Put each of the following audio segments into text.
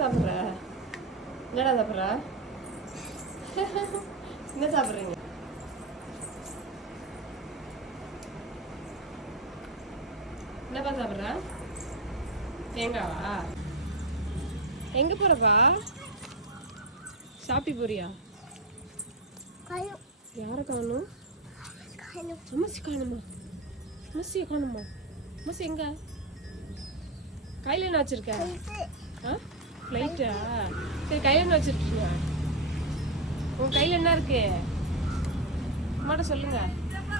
சாப்பிட்ற? என்னடா சாப்பிட்ற? என்ன சாப்பிட்றீங்க? என்னப்பா சாப்பிட்ற? தேங்காவா? எங்க போறப்பா? சாப்பிட்டு போறியா? யாரை காணும்? அம்மசி காணுமா? அம்மசியை காணுமா? அம்மசி எங்க? கையில் என்ன வச்சிருக்க? ஃப்ளைட்டா? சரி, கையில் என்ன வச்சிருக்கீங்க? உன் கையில் என்ன இருக்கு? அம்மாட்ட சொல்லுங்க. அம்மா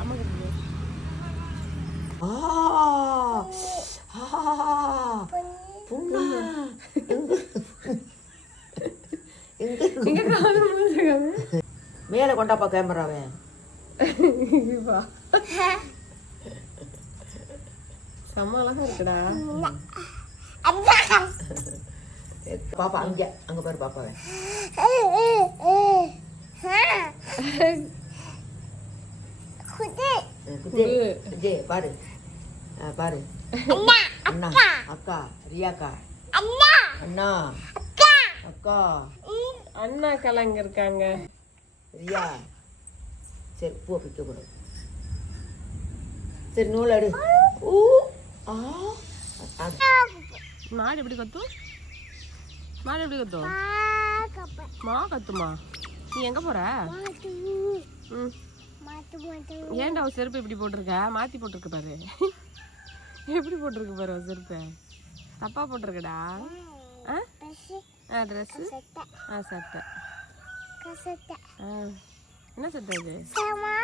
அம்மா மேல கொண்டாப்பா கேமராவே. செம்ம அழகா இருக்குடா. பாப்பா அங்க அங்க பாரு பாப்பாவே. பாரு பாரு. அண்ணா அக்கா ரியாக்கா அண்ணா அக்கா அண்ணா கலங்க இருக்காங்க. ரியா சரி பூ பிக்க கூடாது. சரி நூல் அடு. மாடு எப்படி கத்தும்? மாடு எப்படி கத்தும்? மா கத்துமா? நீ எங்க போற? ஏன்டா அவ செருப்பு இப்படி போட்டிருக்க? மாத்தி போட்டிருக்க பாரு. எப்படி போட்டிருக்கு பாரு அவ செருப்பை. தப்பா போட்டிருக்கடா. ட்ரெஸ் சட்டை. என்ன சட்டை இது? சேமா